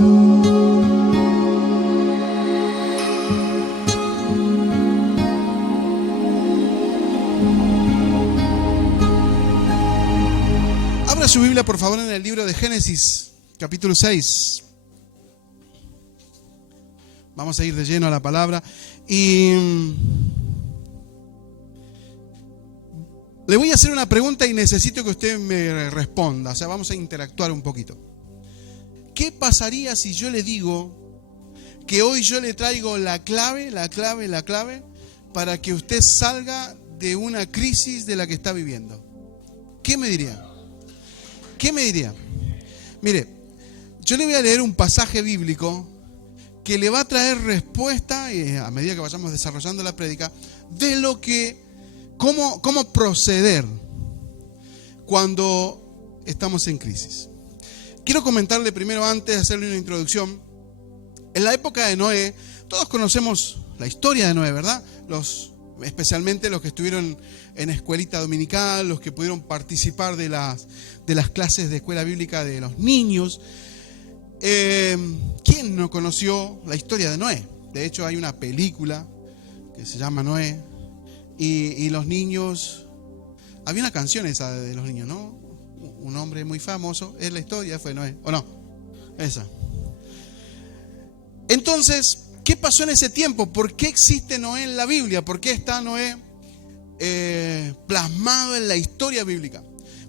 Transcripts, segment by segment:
Abra su Biblia, por favor, en el libro de Génesis, capítulo 6. Vamos a ir de lleno a la palabra. Y le voy a hacer una pregunta y necesito que usted me responda. O sea, vamos a interactuar un poquito. ¿Qué pasaría si yo le digo que hoy yo le traigo la clave para que usted salga de una crisis de la que está viviendo? ¿Qué me diría? ¿Qué me diría? Mire, yo le voy a leer un pasaje bíblico que le va a traer respuesta, a medida que vayamos desarrollando la prédica, de lo que, cómo proceder cuando estamos en crisis. Quiero comentarle primero, antes de hacerle una introducción, en la época de Noé, todos conocemos la historia de Noé, ¿verdad? Especialmente los que estuvieron en escuelita dominical, los que pudieron participar de las clases de escuela bíblica de los niños. ¿Quién no conoció la historia de Noé? De hecho, hay una película que se llama Noé, y los niños, había una canción esa de los niños, ¿no? Un hombre muy famoso, es la historia, fue Noé, ¿o no? Esa. Entonces, ¿qué pasó en ese tiempo? ¿Por qué existe Noé en la Biblia? ¿Por qué está Noé plasmado en la historia bíblica?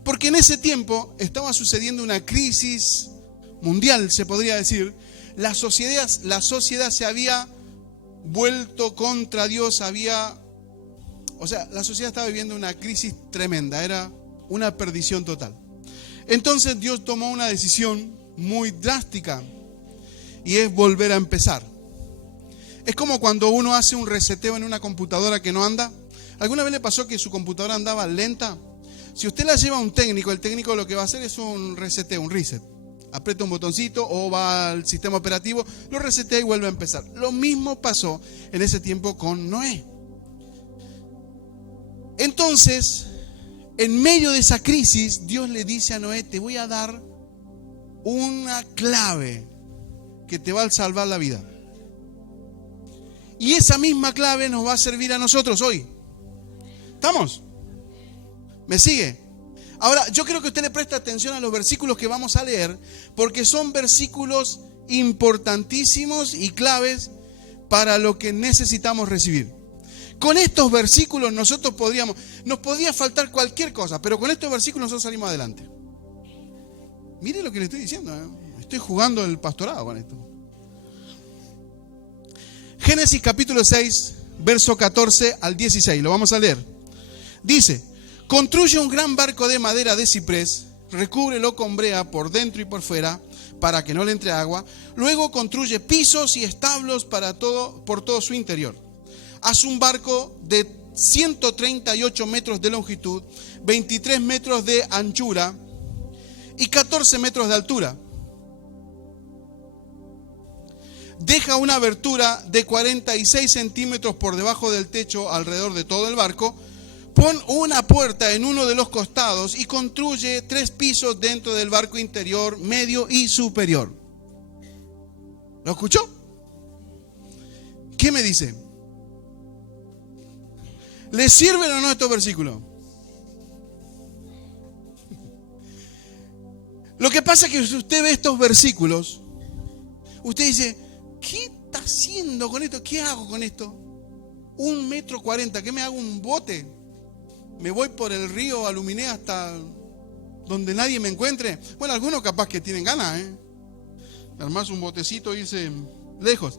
Porque en ese tiempo estaba sucediendo una crisis mundial, se podría decir. La sociedad se había vuelto contra Dios, la sociedad estaba viviendo una crisis tremenda, era una perdición total. Entonces Dios tomó una decisión muy drástica, y es volver a empezar. Es como cuando uno hace un reseteo en una computadora que no anda. ¿Alguna vez le pasó que su computadora andaba lenta? Si usted la lleva a un técnico, el técnico lo que va a hacer es un reseteo, un reset. Aprieta un botoncito o va al sistema operativo, lo resetea y vuelve a empezar. Lo mismo pasó en ese tiempo con Noé. Entonces, en medio de esa crisis, Dios le dice a Noé: te voy a dar una clave que te va a salvar la vida. Y esa misma clave nos va a servir a nosotros hoy. ¿Estamos? ¿Me sigue? Ahora, yo creo que usted le preste atención a los versículos que vamos a leer, porque son versículos importantísimos y claves para lo que necesitamos recibir. Con estos versículos nos podía faltar cualquier cosa, pero con estos versículos nosotros salimos adelante. Mire lo que le estoy diciendo, ¿eh? Estoy jugando el pastorado con esto. Génesis capítulo 6, verso 14 al 16, lo vamos a leer. Dice: construye un gran barco de madera de ciprés, recúbrelo con brea por dentro y por fuera, para que no le entre agua. Luego construye pisos y establos por todo su interior. Haz un barco de 138 metros de longitud, 23 metros de anchura y 14 metros de altura. Deja una abertura de 46 centímetros por debajo del techo alrededor de todo el barco. Pon una puerta en uno de los costados y construye 3 pisos dentro del barco interior, medio y superior. ¿Lo escuchó? ¿Qué me dice? ¿Le sirven o no estos versículos? Lo que pasa es que si usted ve estos versículos, usted dice: ¿qué está haciendo con esto? ¿Qué hago con esto? 1,40 metros, ¿qué me hago? ¿Un bote? ¿Me voy por el río Aluminé hasta donde nadie me encuentre? Bueno, algunos capaz que tienen ganas, armarse un botecito e irse lejos.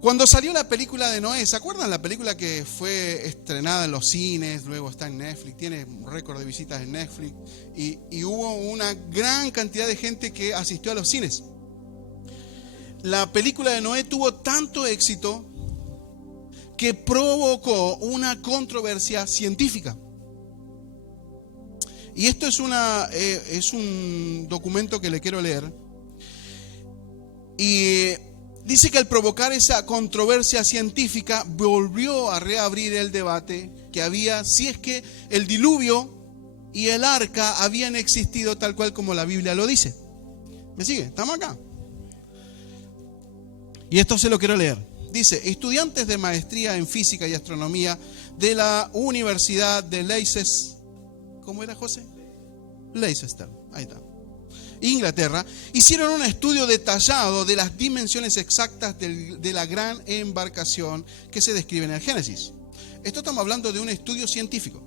Cuando salió la película de Noé, ¿se acuerdan la película que fue estrenada en los cines? Luego está en Netflix, tiene un récord de visitas en Netflix, y hubo una gran cantidad de gente que asistió a los cines. La película de Noé tuvo tanto éxito que provocó una controversia científica. Y esto es un documento que le quiero leer. Y dice que al provocar esa controversia científica, volvió a reabrir el debate que había si es que el diluvio y el arca habían existido tal cual como la Biblia lo dice. ¿Me sigue? ¿Estamos acá? Y esto se lo quiero leer. Dice, estudiantes de maestría en física y astronomía de la Universidad de Leicester, ¿cómo era, José? Leicester, ahí está, Inglaterra, hicieron un estudio detallado de las dimensiones exactas de la gran embarcación que se describe en el Génesis. Esto estamos hablando de un estudio científico.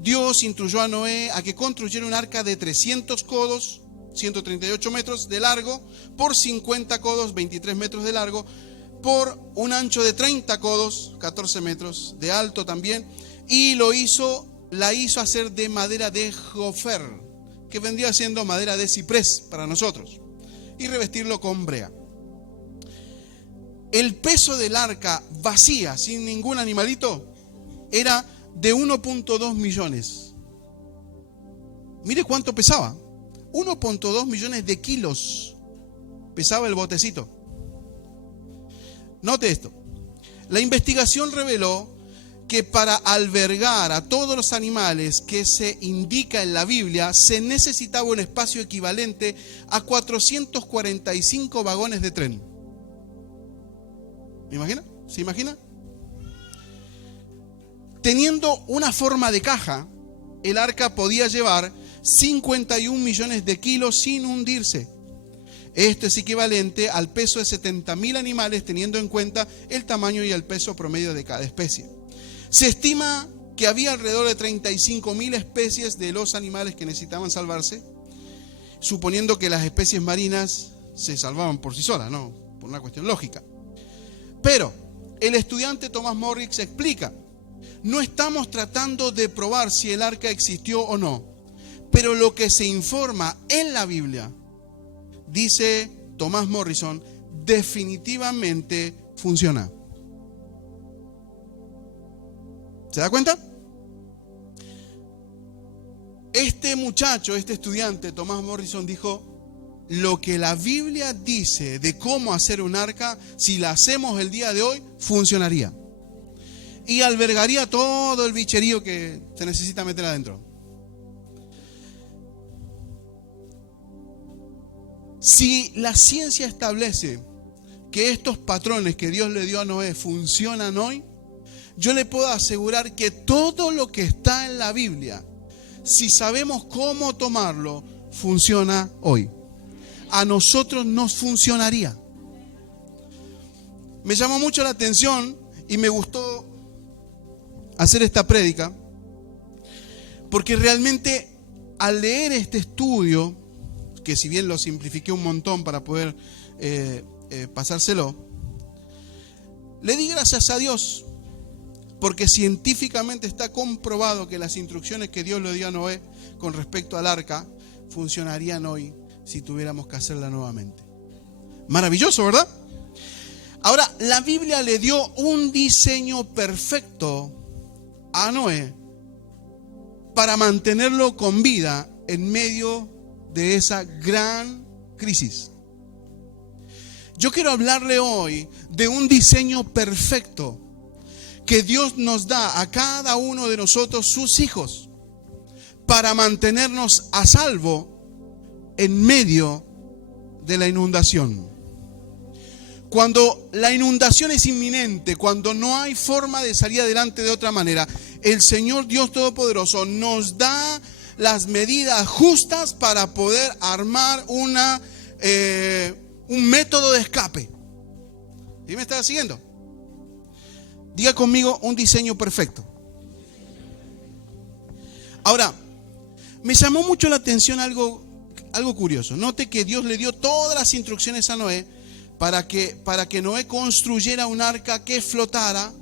Dios instruyó a Noé a que construyera un arca de 300 codos, 138 metros de largo, por 50 codos, 23 metros de largo, por un ancho de 30 codos, 14 metros de alto también, y la hizo hacer de madera de gofer, que vendría siendo madera de ciprés para nosotros, y revestirlo con brea. El peso del arca vacía, sin ningún animalito, era de 1.2 millones. Mire cuánto pesaba. 1.2 millones de kilos pesaba el botecito. Note esto. La investigación reveló que para albergar a todos los animales que se indica en la Biblia se necesitaba un espacio equivalente a 445 vagones de tren. ¿Me imagina? ¿Se imagina? Teniendo una forma de caja, el arca podía llevar 51 millones de kilos sin hundirse. Esto es equivalente al peso de 70.000 animales, teniendo en cuenta el tamaño y el peso promedio de cada especie. Se estima que había alrededor de 35.000 especies de los animales que necesitaban salvarse, suponiendo que las especies marinas se salvaban por sí solas, ¿no? Por una cuestión lógica. Pero el estudiante Thomas Morris explica, no estamos tratando de probar si el arca existió o no, pero lo que se informa en la Biblia, dice Thomas Morrison, definitivamente funciona. ¿Se da cuenta? Este muchacho, este estudiante, Thomas Morrison, dijo, lo que la Biblia dice de cómo hacer un arca, si la hacemos el día de hoy, funcionaría. Y albergaría todo el bicherío que se necesita meter adentro. Si la ciencia establece que estos patrones que Dios le dio a Noé funcionan hoy, yo le puedo asegurar que todo lo que está en la Biblia, si sabemos cómo tomarlo, funciona hoy. A nosotros nos funcionaría. Me llamó mucho la atención y me gustó hacer esta prédica, porque realmente al leer este estudio, que si bien lo simplifiqué un montón para poder pasárselo, le di gracias a Dios, porque científicamente está comprobado que las instrucciones que Dios le dio a Noé con respecto al arca funcionarían hoy si tuviéramos que hacerla nuevamente. Maravilloso, ¿verdad? Ahora, la Biblia le dio un diseño perfecto a Noé para mantenerlo con vida en medio de esa gran crisis. Yo quiero hablarle hoy de un diseño perfecto que Dios nos da a cada uno de nosotros, sus hijos, para mantenernos a salvo en medio de la inundación. Cuando la inundación es inminente, cuando no hay forma de salir adelante de otra manera, el Señor Dios Todopoderoso nos da las medidas justas para poder armar un método de escape. ¿Sí me está siguiendo? Diga conmigo, un diseño perfecto. Ahora, me llamó mucho la atención algo curioso. Note que Dios le dio todas las instrucciones a Noé para que Noé construyera un arca que flotara,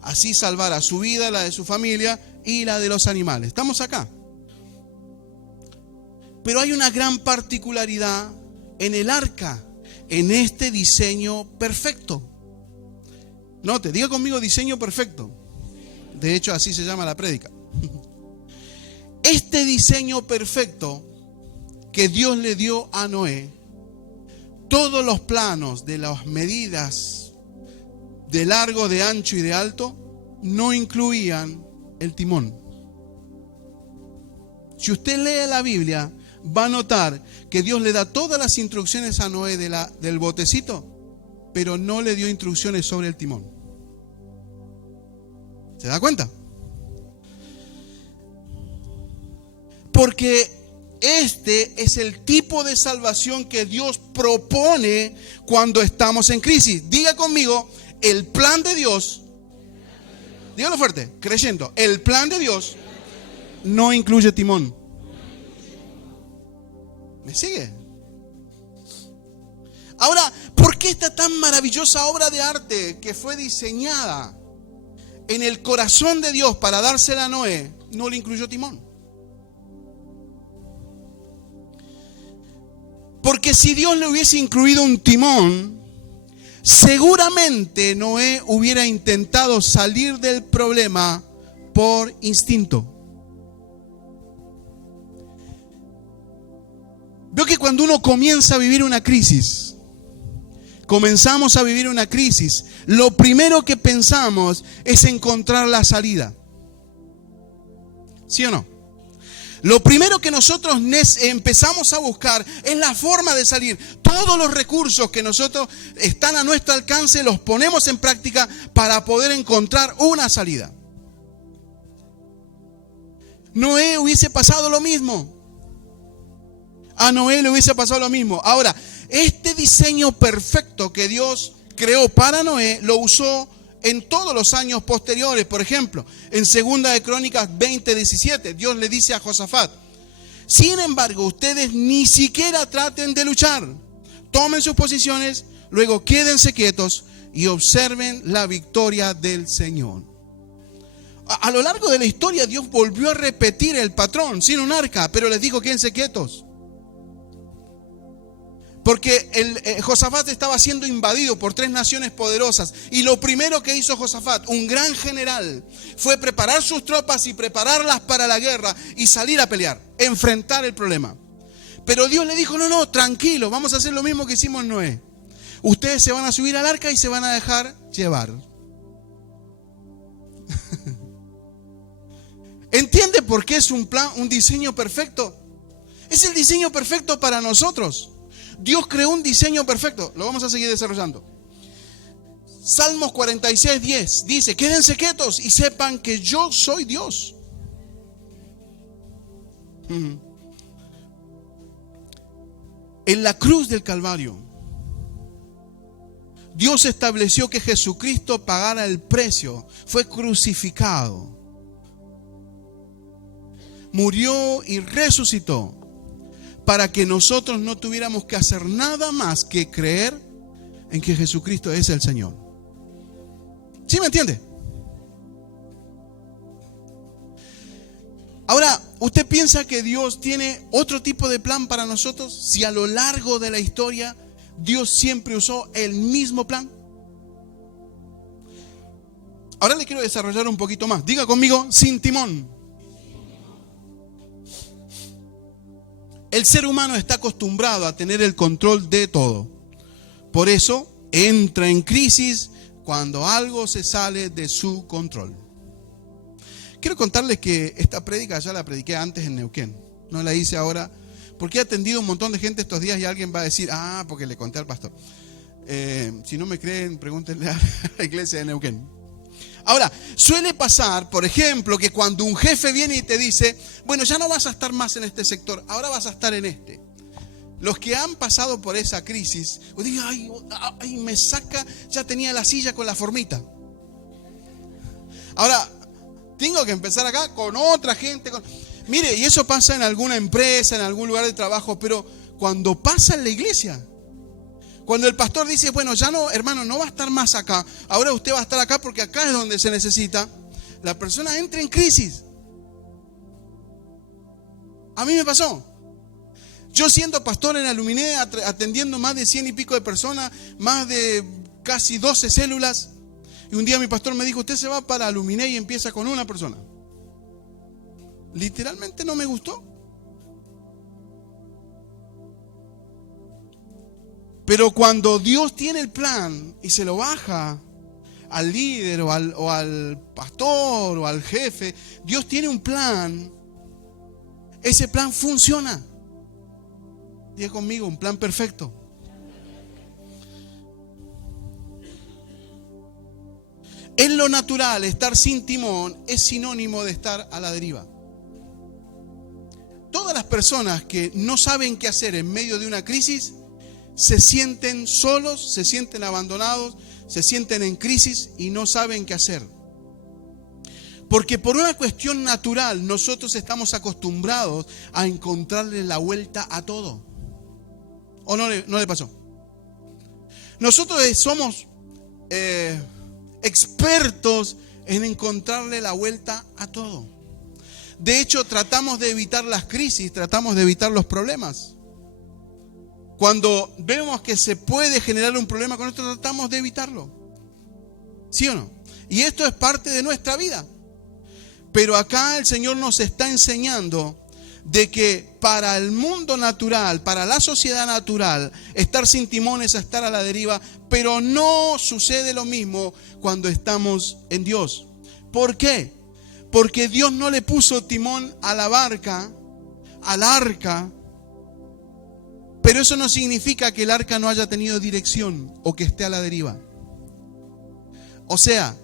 así salvara su vida, la de su familia y la de los animales. ¿Estamos acá? Pero hay una gran particularidad en el arca, en este diseño perfecto. Note, diga conmigo diseño perfecto. De hecho, así se llama la prédica. Este diseño perfecto que Dios le dio a Noé, todos los planos de las medidas de largo, de ancho y de alto no incluían el timón. Si usted lee la Biblia, va a notar que Dios le da todas las instrucciones a Noé del botecito pero no le dio instrucciones sobre el timón. ¿Se da cuenta? Porque este es el tipo de salvación que Dios propone cuando estamos en crisis. Diga conmigo, el plan de Dios, dígalo fuerte, creyendo, el plan de Dios no incluye timón. ¿Me sigue? Ahora, ¿por qué esta tan maravillosa obra de arte que fue diseñada en el corazón de Dios para dársela a Noé no le incluyó timón? Porque si Dios le hubiese incluido un timón, seguramente Noé hubiera intentado salir del problema por instinto. Veo que cuando uno comienza a vivir una crisis, comenzamos a vivir una crisis, lo primero que pensamos es encontrar la salida. ¿Sí o no? Lo primero que nosotros empezamos a buscar es la forma de salir. Todos los recursos que nosotros están a nuestro alcance los ponemos en práctica para poder encontrar una salida. Noé hubiese pasado lo mismo. A Noé le hubiese pasado lo mismo. Ahora, este diseño perfecto que Dios creó para Noé lo usó en todos los años posteriores. Por ejemplo, en 2 de Crónicas 20:17, Dios le dice a Josafat: sin embargo, ustedes ni siquiera traten de luchar. Tomen sus posiciones, luego quédense quietos y observen la victoria del Señor. A lo largo de la historia, Dios volvió a repetir el patrón, sin un arca, pero les dijo: quédense quietos. Porque Josafat estaba siendo invadido por 3 naciones poderosas. Y lo primero que hizo Josafat, un gran general, fue preparar sus tropas y prepararlas para la guerra y salir a pelear, enfrentar el problema. Pero Dios le dijo: no, tranquilo, vamos a hacer lo mismo que hicimos Noé. Ustedes se van a subir al arca y se van a dejar llevar. ¿Entiende por qué es un plan, un diseño perfecto? Es el diseño perfecto para nosotros. Dios creó un diseño perfecto. Lo vamos a seguir desarrollando. Salmos 46:10 dice: quédense quietos y sepan que yo soy Dios. En la cruz del Calvario, Dios estableció que Jesucristo pagara el precio. Fue crucificado, murió y resucitó para que nosotros no tuviéramos que hacer nada más que creer en que Jesucristo es el Señor. ¿Sí me entiende? Ahora, ¿usted piensa que Dios tiene otro tipo de plan para nosotros? Si a lo largo de la historia Dios siempre usó el mismo plan. Ahora le quiero desarrollar un poquito más. Diga conmigo: sin timón. El ser humano está acostumbrado a tener el control de todo. Por eso entra en crisis cuando algo se sale de su control. Quiero contarles que esta prédica ya la prediqué antes en Neuquén. No la hice ahora porque he atendido un montón de gente estos días y alguien va a decir: porque le conté al pastor. Si no me creen, pregúntenle a la iglesia de Neuquén. Ahora, suele pasar, por ejemplo, que cuando un jefe viene y te dice: bueno, ya no vas a estar más en este sector, ahora vas a estar en este. Los que han pasado por esa crisis, digan: ay, me saca, ya tenía la silla con la formita. Ahora, tengo que empezar acá con otra gente. Mire, y eso pasa en alguna empresa, en algún lugar de trabajo, pero cuando pasa en la iglesia, cuando el pastor dice: bueno, ya no, hermano, no va a estar más acá, ahora usted va a estar acá porque acá es donde se necesita, la persona entra en crisis. A mí me pasó. Yo siendo pastor en Aluminé, atendiendo más de 100 y pico de personas, más de casi 12 células, y un día mi pastor me dijo: usted se va para Aluminé y empieza con una persona. Literalmente no me gustó. Pero cuando Dios tiene el plan y se lo baja al líder o al pastor o al jefe, Dios tiene un plan, ese plan funciona. Diga conmigo: un plan perfecto. lo natural, estar sin timón es sinónimo de estar a la deriva. Todas las personas que no saben qué hacer en medio de una crisis se sienten solos, se sienten abandonados, se sienten en crisis y no saben qué hacer. Porque por una cuestión natural nosotros estamos acostumbrados a encontrarle la vuelta a todo. ¿O no le pasó? Nosotros somos expertos en encontrarle la vuelta a todo. De hecho, tratamos de evitar las crisis, tratamos de evitar los problemas. Cuando vemos que se puede generar un problema con esto, tratamos de evitarlo. ¿Sí o no? Y esto es parte de nuestra vida. Pero acá el Señor nos está enseñando de que para el mundo natural, para la sociedad natural, estar sin timón es estar a la deriva, pero no sucede lo mismo cuando estamos en Dios. ¿Por qué? Porque Dios no le puso timón a la barca, al arca, pero eso no significa que el arca no haya tenido dirección o que esté a la deriva. O sea,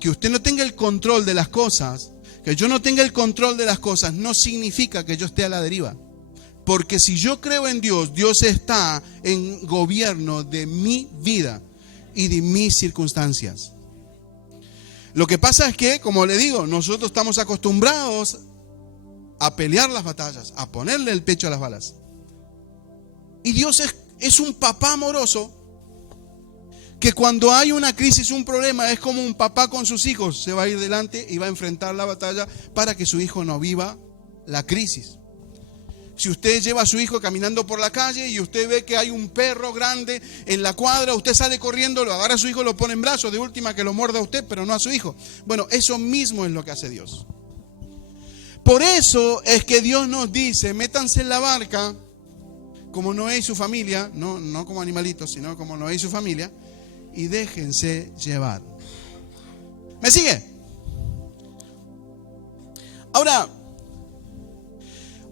que usted no tenga el control de las cosas, que yo no tenga el control de las cosas, no significa que yo esté a la deriva. Porque si yo creo en Dios, Dios está en gobierno de mi vida y de mis circunstancias. Lo que pasa es que, como le digo, nosotros estamos acostumbrados a pelear las batallas, a ponerle el pecho a las balas. Y Dios es un papá amoroso que cuando hay una crisis, un problema, es como un papá con sus hijos. Se va a ir delante y va a enfrentar la batalla para que su hijo no viva la crisis. Si usted lleva a su hijo caminando por la calle y usted ve que hay un perro grande en la cuadra, usted sale corriendo, lo agarra a su hijo, lo pone en brazos, de última que lo muerda a usted, pero no a su hijo. Bueno, eso mismo es lo que hace Dios. Por eso es que Dios nos dice, métanse en la barca, como Noé y su familia, no como animalitos, sino como Noé y su familia, y déjense llevar. ¿Me sigue? Ahora,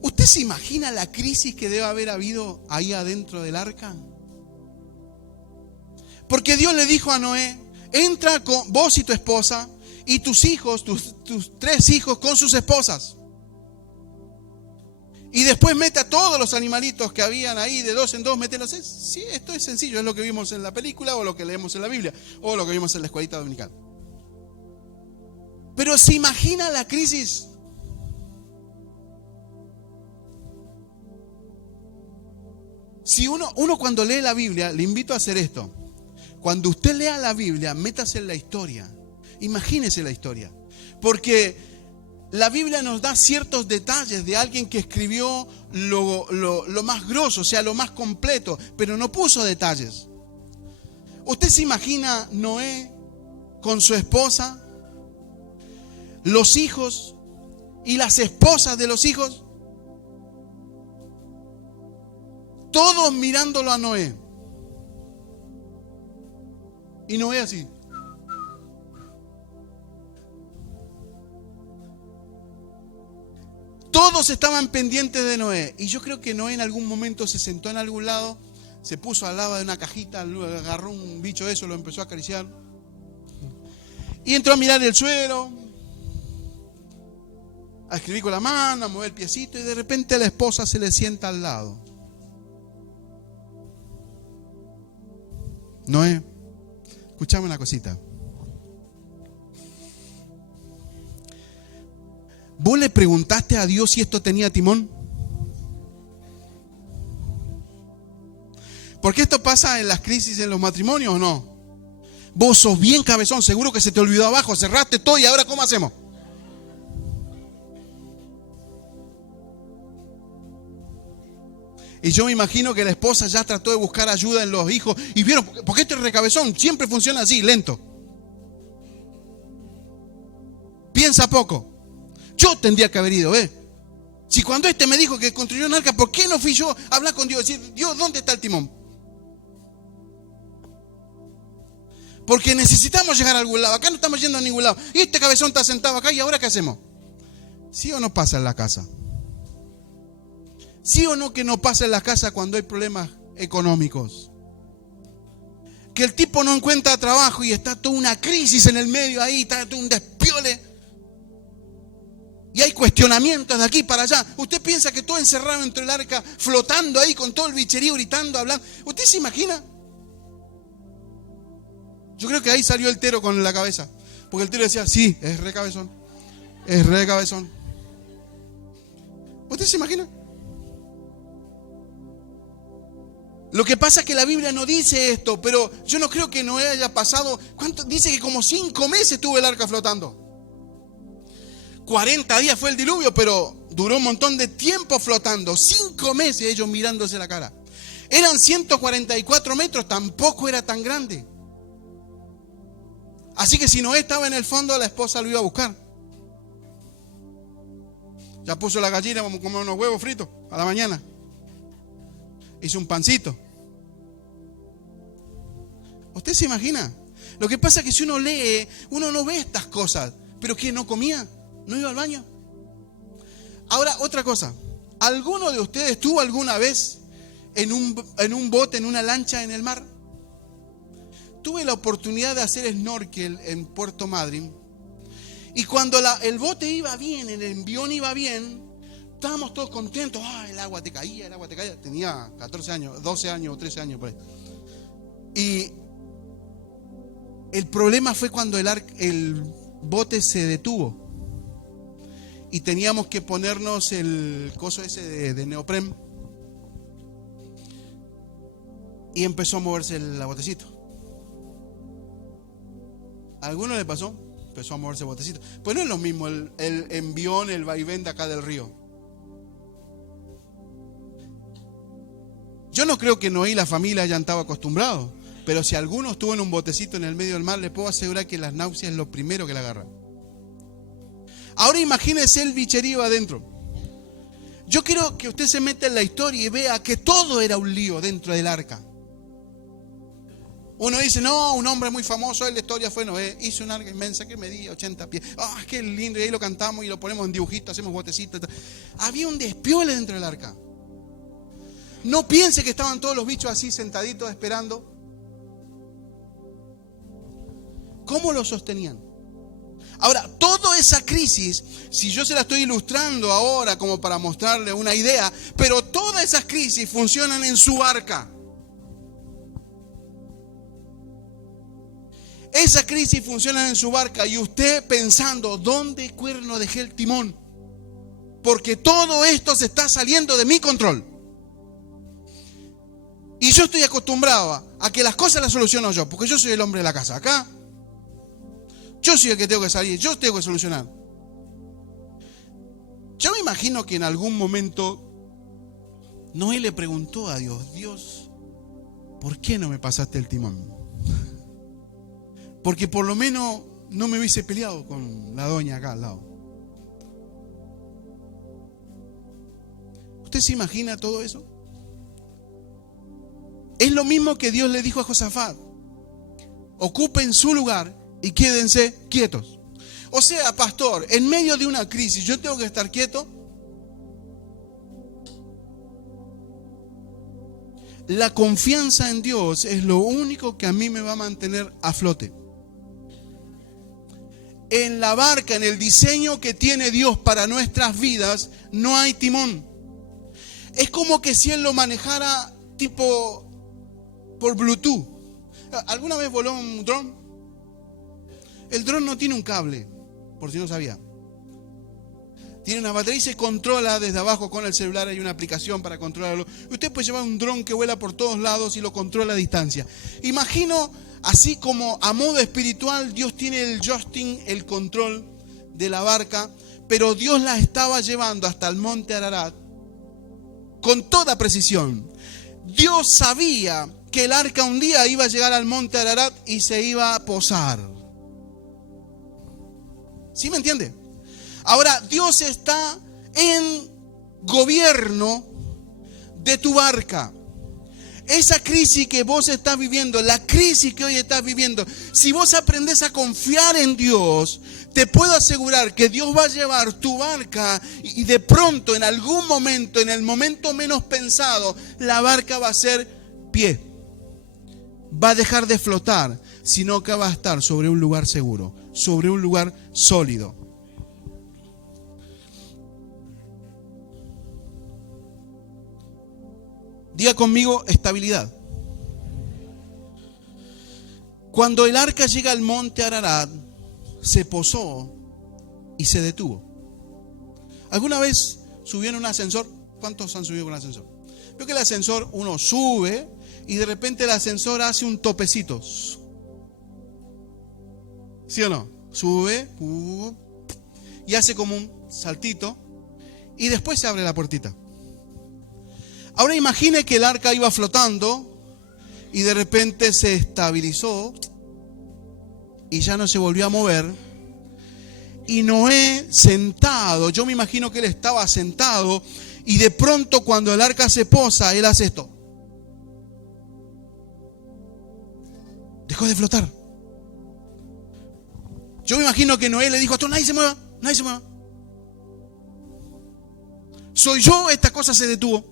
¿usted se imagina la crisis que debe haber habido ahí adentro del arca? Porque Dios le dijo a Noé, entra con vos y tu esposa y tus hijos, tus 3 hijos con sus esposas. Y después mete a todos los animalitos que habían ahí de 2 en 2, mételos. Sí, esto es sencillo, es lo que vimos en la película o lo que leemos en la Biblia o lo que vimos en la escuelita dominical. Pero ¿se imagina la crisis? Si uno cuando lee la Biblia, le invito a hacer esto. Cuando usted lea la Biblia, métase en la historia. Imagínese la historia. Porque la Biblia nos da ciertos detalles de alguien que escribió lo más grosso, o sea, lo más completo, pero no puso detalles. ¿Usted se imagina Noé con su esposa, los hijos y las esposas de los hijos? Todos mirándolo a Noé. Y Noé así. Todos estaban pendientes de Noé. Y yo creo que Noé en algún momento se sentó en algún lado, se puso al lado de una cajita, agarró un bicho de eso, lo empezó a acariciar. Y entró a mirar el suelo, a escribir con la mano, a mover el piecito, y de repente la esposa se le sienta al lado. Noé, escuchame una cosita. ¿Vos le preguntaste a Dios si esto tenía timón? Porque esto pasa en las crisis en los matrimonios, ¿o no? Vos sos bien cabezón, seguro que se te olvidó abajo, cerraste todo y ahora ¿cómo hacemos? Y yo me imagino que la esposa ya trató de buscar ayuda en los hijos y vieron, porque este recabezón siempre funciona así, lento. Piensa poco. Yo tendría que haber ido, Si cuando me dijo que construyó un arca, ¿por qué no fui yo a hablar con Dios? Decir, Dios, ¿dónde está el timón? Porque necesitamos llegar a algún lado. Acá no estamos yendo a ningún lado. Y este cabezón está sentado acá, ¿y ahora qué hacemos? ¿Sí o no pasa en la casa? ¿Sí o no que no pasa en la casa cuando hay problemas económicos? que el tipo no encuentra trabajo y está toda una crisis en el medio ahí, está todo un despiole. Y hay cuestionamientos de aquí para allá. ¿Usted piensa que todo encerrado dentro del arca, flotando ahí con todo el bicherío, gritando, hablando? ¿Usted se imagina? Yo creo que ahí salió el Tero con la cabeza. Porque el Tero decía, sí, es re cabezón. Es re cabezón. ¿Usted se imagina? Lo que pasa es que la Biblia no dice esto, pero yo no creo que Noé haya pasado. ¿Cuánto? Dice que como 5 meses estuvo el arca flotando. 40 días fue el diluvio, pero duró un montón de tiempo flotando. 5 meses ellos mirándose la cara. Eran 144 metros, tampoco era tan grande. Así que si Noé estaba en el fondo, la esposa lo iba a buscar. Ya puso la gallina, vamos a comer unos huevos fritos a la mañana. Hizo un pancito. ¿Usted se imagina? Lo que pasa es que si uno lee, uno no ve estas cosas. ¿Pero qué? ¿No comía? ¿No iba al baño? Ahora, otra cosa. ¿Alguno de ustedes estuvo alguna vez en un bote, en una lancha en el mar? Tuve la oportunidad de hacer snorkel en Puerto Madryn. Y cuando el bote iba bien, el envión iba bien, estábamos todos contentos. El agua te caía, el agua te caía. Tenía 14 años, 12 años o 13 años por ahí. Y el problema fue cuando el bote se detuvo. Y teníamos que ponernos el coso ese de neopren. Y empezó a moverse el botecito. ¿A alguno le pasó? Empezó a moverse el botecito. Pues no es lo mismo el envión, el vaivén de acá del río. Yo no creo que Noé y la familia hayan estado acostumbrados. Pero si alguno estuvo en un botecito en el medio del mar, le puedo asegurar que las náuseas es lo primero que le agarra. Ahora imagínese el bicherío adentro. Yo quiero que usted se meta en la historia y vea que todo era un lío dentro del arca. Uno dice, no, un hombre muy famoso en la historia fue Noé. Hizo un arca inmensa que medía 80 pies. Qué lindo. Y ahí lo cantamos y lo ponemos en dibujitos, hacemos botecitos. Había un despiole dentro del arca. No piense que estaban todos los bichos así sentaditos esperando. ¿Cómo lo sostenían? Ahora, toda esa crisis, si yo se la estoy ilustrando ahora como para mostrarle una idea, pero todas esas crisis funcionan en su arca. Esa crisis funciona en su barca y usted pensando, ¿dónde cuerno dejé el timón? Porque todo esto se está saliendo de mi control. Y yo estoy acostumbrado a que las cosas las soluciono yo, porque yo soy el hombre de la casa. Acá, yo soy el que tengo que salir, yo tengo que solucionar. Yo me imagino que en algún momento Noé le preguntó a Dios, Dios, ¿por qué no me pasaste el timón? Porque por lo menos no me hubiese peleado con la doña acá al lado. ¿Usted se imagina todo eso? Es lo mismo que Dios le dijo a Josafat. Ocupen su lugar y quédense quietos. O sea, pastor, en medio de una crisis, ¿yo tengo que estar quieto? La confianza en Dios es lo único que a mí me va a mantener a flote. En la barca, en el diseño que tiene Dios para nuestras vidas, no hay timón. Es como que si Él lo manejara tipo por Bluetooth. ¿Alguna vez voló un dron? El dron no tiene un cable, por si no sabía. Tiene una batería y se controla desde abajo con el celular. Hay una aplicación para controlarlo. Usted puede llevar un dron que vuela por todos lados y lo controla a distancia. Imagino, así como a modo espiritual, Dios tiene el joystick, el control de la barca, pero Dios la estaba llevando hasta el monte Ararat con toda precisión. Dios sabía que el arca un día iba a llegar al monte Ararat y se iba a posar. ¿Sí me entiende? Ahora, Dios está en gobierno de tu barca. Esa crisis que vos estás viviendo, la crisis que hoy estás viviendo, si vos aprendés a confiar en Dios, te puedo asegurar que Dios va a llevar tu barca y de pronto, en algún momento, en el momento menos pensado, la barca va a ser pie. va a dejar de flotar, sino que va a estar sobre un lugar seguro, sobre un lugar sólido. Diga conmigo, estabilidad. Cuando el arca llega al monte Ararat, se posó y se detuvo. ¿Alguna vez subieron en un ascensor? ¿Cuántos han subido con un ascensor? Veo que el ascensor, uno sube y de repente el ascensor hace un topecito. ¿Sí o no? Sube y hace como un saltito y después se abre la puertita. Ahora imagine que el arca iba flotando y de repente se estabilizó y ya no se volvió a mover. Y Noé sentado, yo me imagino que él estaba sentado y de pronto cuando el arca se posa, él hace esto. Dejó de flotar. Yo me imagino que Noé le dijo a todos, nadie se mueva, nadie se mueva. Soy yo, esta cosa se detuvo.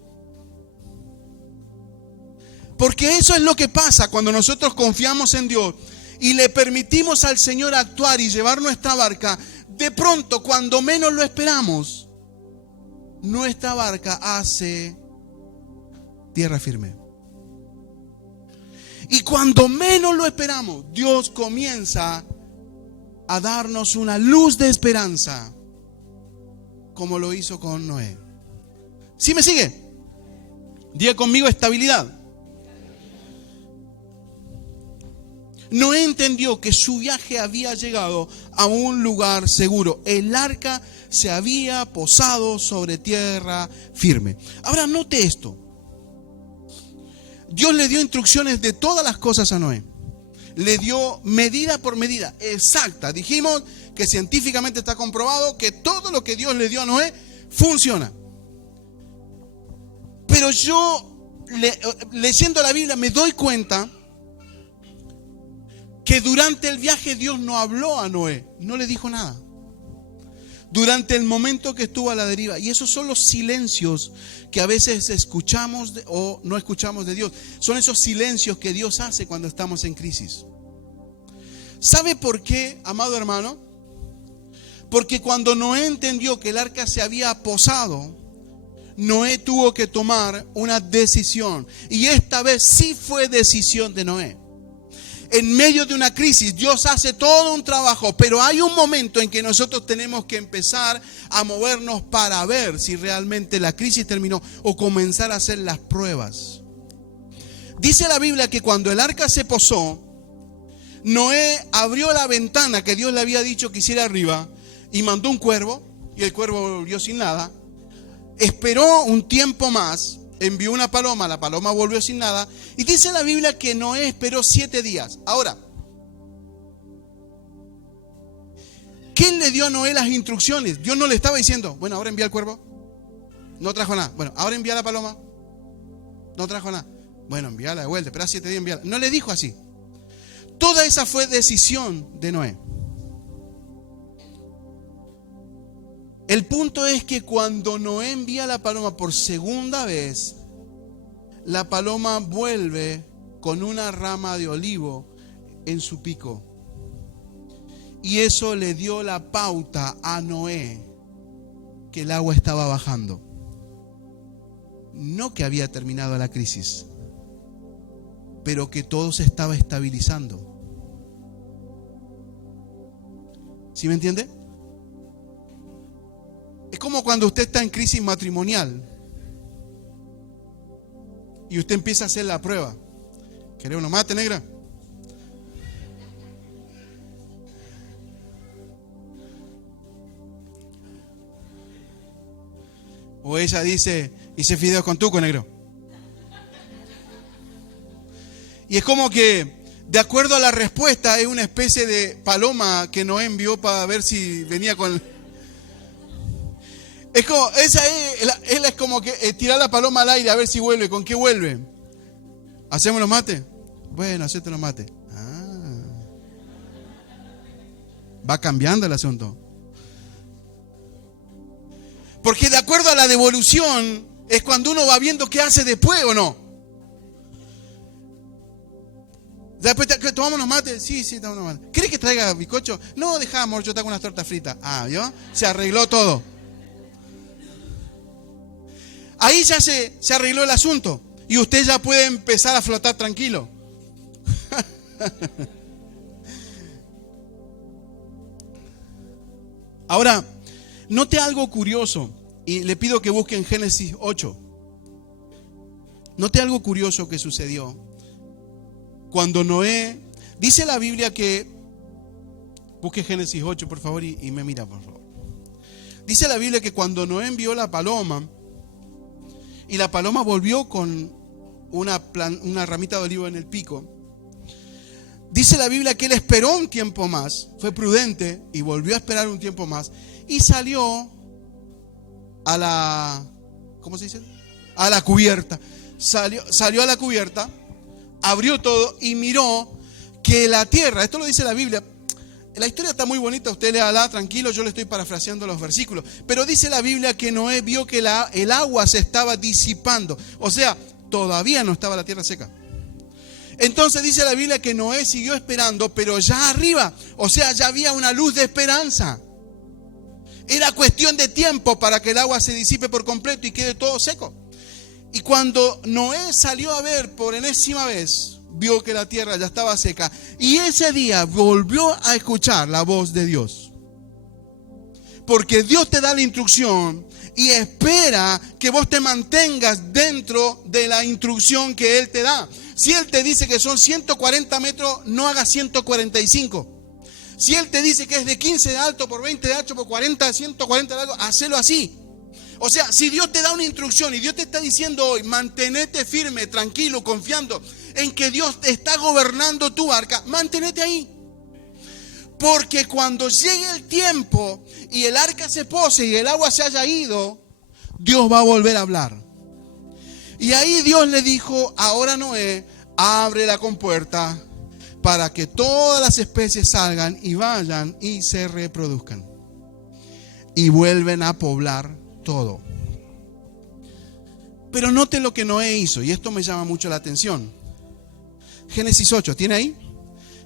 Porque eso es lo que pasa cuando nosotros confiamos en Dios y le permitimos al Señor actuar y llevar nuestra barca. De pronto, cuando menos lo esperamos, nuestra barca hace tierra firme. Y cuando menos lo esperamos, Dios comienza a darnos una luz de esperanza, como lo hizo con Noé. ¿Sí me sigue? Diga conmigo, estabilidad. Noé entendió que su viaje había llegado a un lugar seguro. El arca se había posado sobre tierra firme. Ahora note esto. Dios le dio instrucciones de todas las cosas a Noé. Le dio medida por medida, exacta. Dijimos que científicamente está comprobado que todo lo que Dios le dio a Noé funciona. Pero yo, leyendo la Biblia, me doy cuenta que durante el viaje Dios no habló a Noé, no le dijo nada. Durante el momento que estuvo a la deriva. Y esos son los silencios que a veces escuchamos o no escuchamos de Dios. Son esos silencios que Dios hace cuando estamos en crisis. ¿Sabe por qué, amado hermano? Porque cuando Noé entendió que el arca se había posado, Noé tuvo que tomar una decisión. Y esta vez sí fue decisión de Noé. En medio de una crisis, Dios hace todo un trabajo, pero hay un momento en que nosotros tenemos que empezar a movernos para ver si realmente la crisis terminó o comenzar a hacer las pruebas. Dice la Biblia que cuando el arca se posó, Noé abrió la ventana que Dios le había dicho que hiciera arriba y mandó un cuervo, y el cuervo volvió sin nada. Esperó un tiempo más. Envió una paloma, la paloma volvió sin nada. Y dice la Biblia que Noé esperó 7 días. Ahora, ¿quién le dio a Noé las instrucciones? Dios no le estaba diciendo, bueno, ahora envía el cuervo. No trajo nada. Bueno, ahora envía la paloma. No trajo nada. Bueno, envíala de vuelta, espera 7 días, envíala. No le dijo así. Toda esa fue decisión de Noé. El punto es que cuando Noé envía la paloma por segunda vez, la paloma vuelve con una rama de olivo en su pico. Y eso le dio la pauta a Noé que el agua estaba bajando. No que había terminado la crisis, pero que todo se estaba estabilizando. ¿Sí me entiende? Es como cuando usted está en crisis matrimonial y usted empieza a hacer la prueba. ¿Querés uno mate, negra? O ella dice, hice fideos con tuco, negro. Y es como que, de acuerdo a la respuesta, es una especie de paloma que Noé envió para ver si venía con... Es como, él es como que tirar la paloma al aire a ver si vuelve. ¿Con qué vuelve? ¿Hacemos los mates? Bueno, hacete los mates. Va cambiando el asunto. Porque de acuerdo a la devolución, es cuando uno va viendo qué hace después o no. Después tomamos unos mates. Sí, tomamos unos mates. ¿Querés que traiga bizcocho? No, dejá, amor, yo traigo unas tortas fritas. ¿Vio? Se arregló todo. Ahí ya se arregló el asunto. Y usted ya puede empezar a flotar tranquilo. Ahora, note algo curioso. Y le pido que busquen Génesis 8. Note algo curioso que sucedió. Cuando Noé, dice la Biblia que, busque Génesis 8 por favor y me mira por favor. Dice la Biblia que cuando Noé envió la paloma y la paloma volvió con una ramita de olivo en el pico, dice la Biblia que él esperó un tiempo más, fue prudente y volvió a esperar un tiempo más y salió a la, ¿cómo se dice? A la cubierta. Salió a la cubierta, abrió todo y miró que la tierra, esto lo dice la Biblia, la historia está muy bonita, usted léala tranquilo, yo le estoy parafraseando los versículos, pero dice la Biblia que Noé vio que el agua se estaba disipando, o sea, todavía no estaba la tierra seca. Entonces dice la Biblia que Noé siguió esperando, pero ya arriba, o sea, ya había una luz de esperanza. Era cuestión de tiempo para que el agua se disipe por completo y quede todo seco. Y cuando Noé salió a ver por enésima vez, vio que la tierra ya estaba seca. Y ese día volvió a escuchar la voz de Dios. Porque Dios te da la instrucción y espera que vos te mantengas dentro de la instrucción que Él te da. Si Él te dice que son 140 metros, no hagas 145. Si Él te dice que es de 15 de alto por 20 de ancho por 40, 140 de largo, hacelo así. O sea, si Dios te da una instrucción y Dios te está diciendo hoy, mantenete firme, tranquilo, confiando en que Dios está gobernando tu barca, mantenete ahí. Porque cuando llegue el tiempo y el arca se pose y el agua se haya ido, Dios va a volver a hablar. Y ahí Dios le dijo, ahora Noé, abre la compuerta para que todas las especies salgan y vayan y se reproduzcan. Y vuelven a poblar todo. Pero note lo que Noé hizo, y esto me llama mucho la atención. Génesis 8, ¿tiene ahí?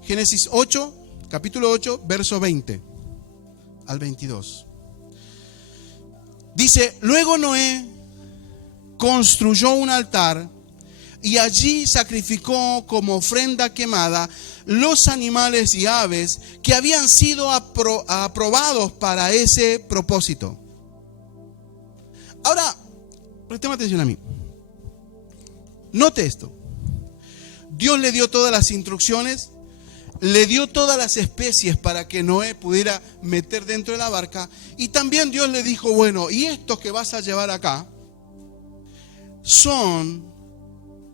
Génesis 8, capítulo 8, verso 20 al 22. Dice, luego Noé construyó un altar y allí sacrificó como ofrenda quemada los animales y aves que habían sido aprobados para ese propósito. Ahora, prestemos atención a mí. Note esto. Dios le dio todas las instrucciones, le dio todas las especies para que Noé pudiera meter dentro de la barca. Y también Dios le dijo, bueno, y estos que vas a llevar acá son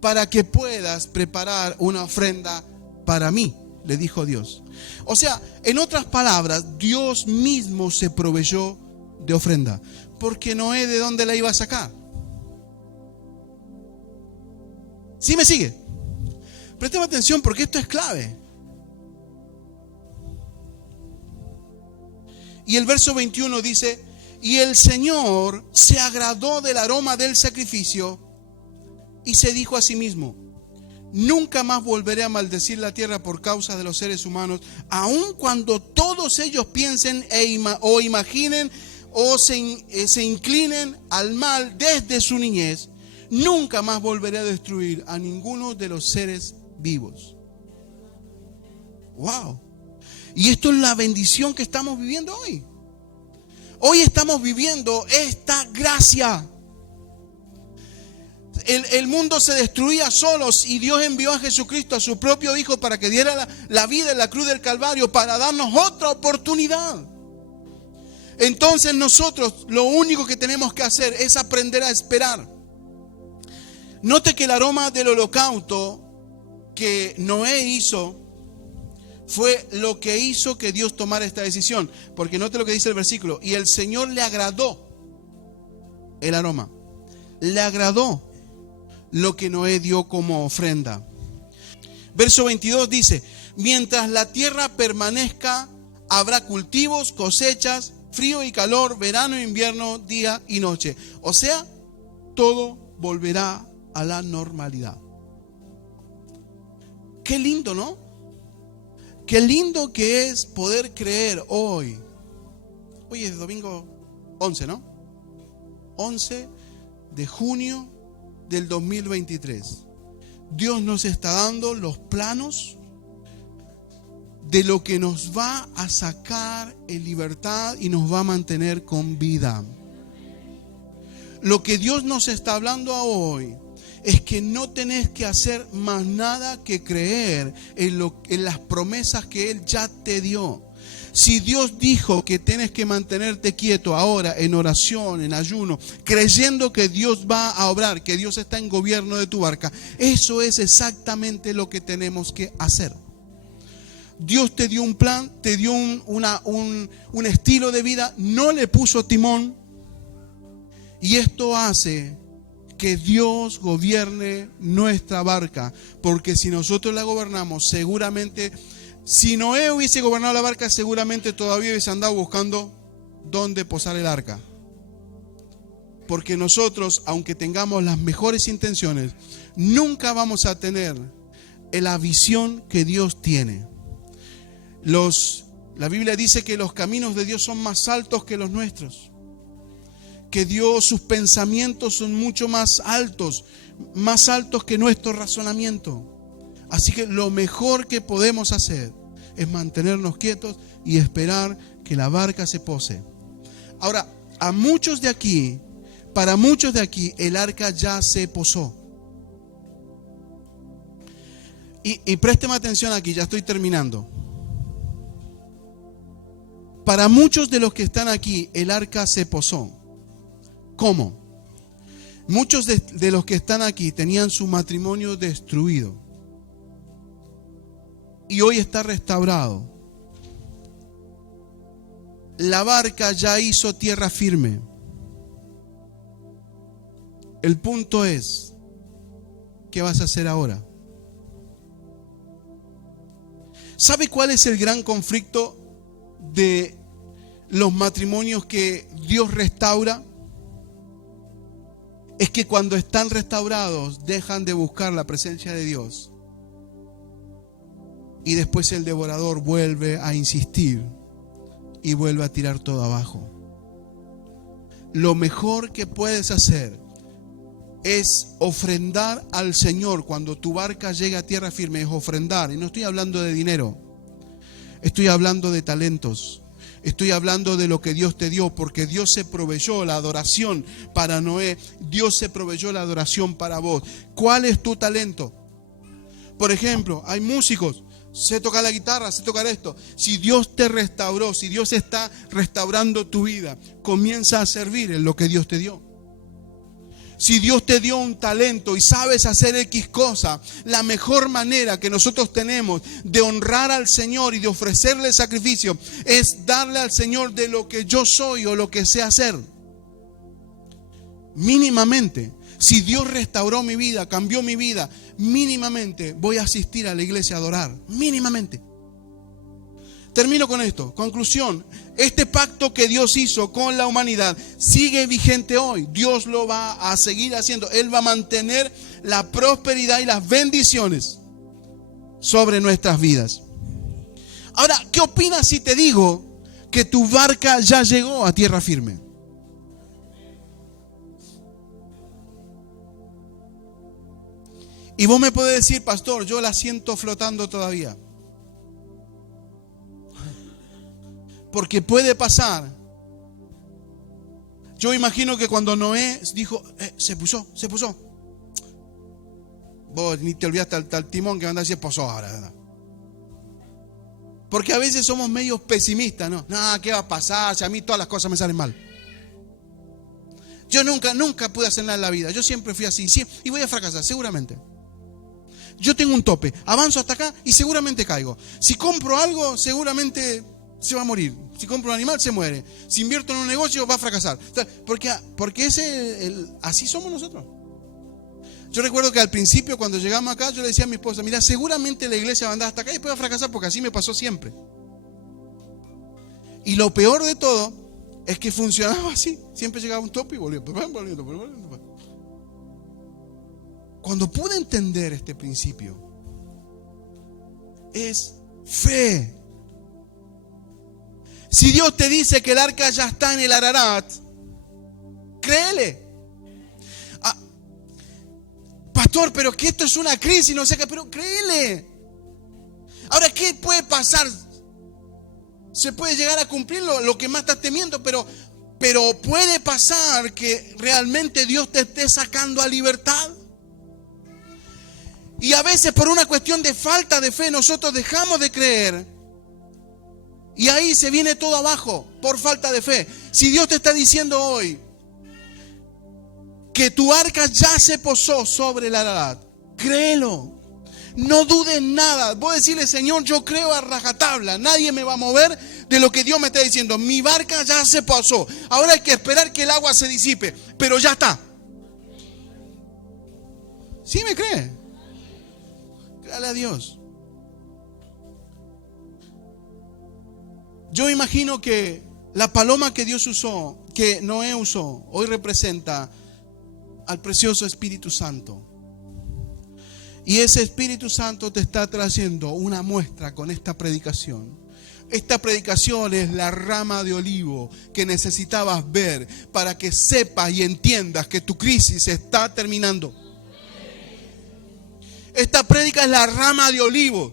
para que puedas preparar una ofrenda para mí, le dijo Dios. O sea, en otras palabras, Dios mismo se proveyó de ofrenda. Porque Noé, ¿de dónde la iba a sacar? ¿Sí me sigue? Prestemos atención porque esto es clave. Y el verso 21 dice, y el Señor se agradó del aroma del sacrificio y se dijo a sí mismo, nunca más volveré a maldecir la tierra por causa de los seres humanos, aun cuando todos ellos piensen o imaginen o se inclinen al mal desde su niñez, nunca más volveré a destruir a ninguno de los seres vivos. Wow. Y esto es la bendición que estamos viviendo hoy. Hoy estamos viviendo esta gracia. El mundo se destruía solos y Dios envió a Jesucristo, a su propio Hijo, para que diera la vida en la cruz del Calvario, para darnos otra oportunidad. Entonces nosotros lo único que tenemos que hacer es aprender a esperar. Note que el aroma del holocausto que Noé hizo fue lo que hizo que Dios tomara esta decisión. Porque note lo que dice el versículo. Y el Señor le agradó el aroma. Le agradó lo que Noé dio como ofrenda. Verso 22 dice, mientras la tierra permanezca, habrá cultivos, cosechas, frío y calor, verano e invierno, día y noche. O sea, todo volverá a la normalidad. Qué lindo, ¿no? Qué lindo que es poder creer hoy. Hoy es domingo 11, ¿no? 11 de junio del 2023. Dios nos está dando los planos de lo que nos va a sacar en libertad y nos va a mantener con vida. Lo que Dios nos está hablando hoy es que no tenés que hacer más nada que creer en las promesas que Él ya te dio. Si Dios dijo que tienes que mantenerte quieto ahora en oración, en ayuno, creyendo que Dios va a obrar, que Dios está en gobierno de tu barca, eso es exactamente lo que tenemos que hacer. Dios te dio un plan, te dio un estilo de vida, no le puso timón, y esto hace que Dios gobierne nuestra barca, porque si nosotros la gobernamos, seguramente, si Noé hubiese gobernado la barca, seguramente todavía hubiese andado buscando dónde posar el arca. Porque nosotros, aunque tengamos las mejores intenciones, nunca vamos a tener la visión que Dios tiene. La Biblia dice que los caminos de Dios son más altos que los nuestros. Que Dios, sus pensamientos son mucho más altos que nuestro razonamiento. Así que lo mejor que podemos hacer es mantenernos quietos y esperar que la barca se pose. Ahora, para muchos de aquí, el arca ya se posó. Y présteme atención aquí, ya estoy terminando. Para muchos de los que están aquí, el arca se posó. ¿Cómo? Muchos de los que están aquí tenían su matrimonio destruido y hoy está restaurado. La barca ya hizo tierra firme. El punto es, ¿qué vas a hacer ahora? ¿Sabe cuál es el gran conflicto de los matrimonios que Dios restaura? Es que cuando están restaurados dejan de buscar la presencia de Dios y después el devorador vuelve a insistir y vuelve a tirar todo abajo. Lo mejor que puedes hacer es ofrendar al Señor cuando tu barca llegue a tierra firme, es ofrendar. Y no estoy hablando de dinero, estoy hablando de talentos. Estoy hablando de lo que Dios te dio, porque Dios se proveyó la adoración para Noé. Dios se proveyó la adoración para vos. ¿Cuál es tu talento? Por ejemplo, hay músicos, sé tocar la guitarra, sé tocar esto. Si Dios te restauró, si Dios está restaurando tu vida, comienza a servir en lo que Dios te dio. Si Dios te dio un talento y sabes hacer X cosa, la mejor manera que nosotros tenemos de honrar al Señor y de ofrecerle sacrificio es darle al Señor de lo que yo soy o lo que sé hacer. Mínimamente, si Dios restauró mi vida, cambió mi vida, mínimamente voy a asistir a la iglesia a adorar. Mínimamente. Termino con esto. Conclusión. Este pacto que Dios hizo con la humanidad sigue vigente hoy. Dios lo va a seguir haciendo. Él va a mantener la prosperidad y las bendiciones sobre nuestras vidas. Ahora, ¿qué opinas si te digo que tu barca ya llegó a tierra firme? Y vos me podés decir, pastor, yo la siento flotando todavía. Porque puede pasar. Yo imagino que cuando Noé dijo, se puso. Vos ni te olvidaste al timón que anda a decir, posó ahora, ¿verdad? Porque a veces somos medio pesimistas, ¿no? No, ¿qué va a pasar? Si a mí todas las cosas me salen mal. Yo nunca pude hacer nada en la vida. Yo siempre fui así. Y voy a fracasar, seguramente. Yo tengo un tope. Avanzo hasta acá y seguramente caigo. Si compro algo, seguramente se va a morir. Si compro un animal, se muere. Si invierto en un negocio, va a fracasar. Porque así somos nosotros. Yo recuerdo que al principio, cuando llegamos acá, yo le decía a mi esposa, mira, seguramente la iglesia va a andar hasta acá y después va a fracasar, porque así me pasó siempre. Y lo peor de todo es que funcionaba así. Siempre llegaba un tope y volvía. Cuando pude entender este principio, es fe. Si Dios te dice que el arca ya está en el Ararat, créele. Pastor, pero que esto es una crisis, no sé qué, pero créele. Ahora, ¿qué puede pasar? Se puede llegar a cumplir lo que más estás temiendo, pero puede pasar que realmente Dios te esté sacando a libertad. Y a veces por una cuestión de falta de fe nosotros dejamos de creer. Y ahí se viene todo abajo por falta de fe. Si Dios te está diciendo hoy que tu arca ya se posó sobre el Ararat, créelo. No dudes nada. Vos decirle, Señor, yo creo a rajatabla. Nadie me va a mover de lo que Dios me está diciendo. Mi barca ya se posó. Ahora hay que esperar que el agua se disipe. Pero ya está. ¿Sí me cree? Créale a Dios. Yo imagino que la paloma que Dios usó, que Noé usó, hoy representa al precioso Espíritu Santo. Y ese Espíritu Santo te está trayendo una muestra con esta predicación. Esta predicación es la rama de olivo que necesitabas ver para que sepas y entiendas que tu crisis está terminando. Esta prédica es la rama de olivo.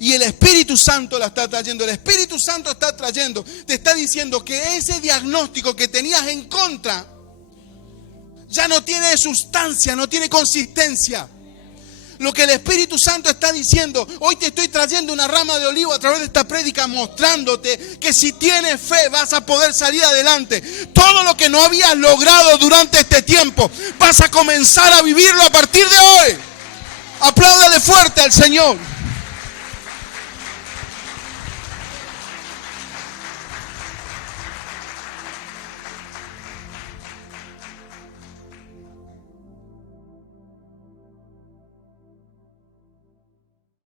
Y el Espíritu Santo la está trayendo. El Espíritu Santo está trayendo. Te está diciendo que ese diagnóstico que tenías en contra ya no tiene sustancia, no tiene consistencia. Lo que el Espíritu Santo está diciendo, hoy te estoy trayendo una rama de olivo a través de esta prédica, mostrándote que si tienes fe vas a poder salir adelante. Todo lo que no habías logrado durante este tiempo, vas a comenzar a vivirlo a partir de hoy. Apláudale fuerte al Señor.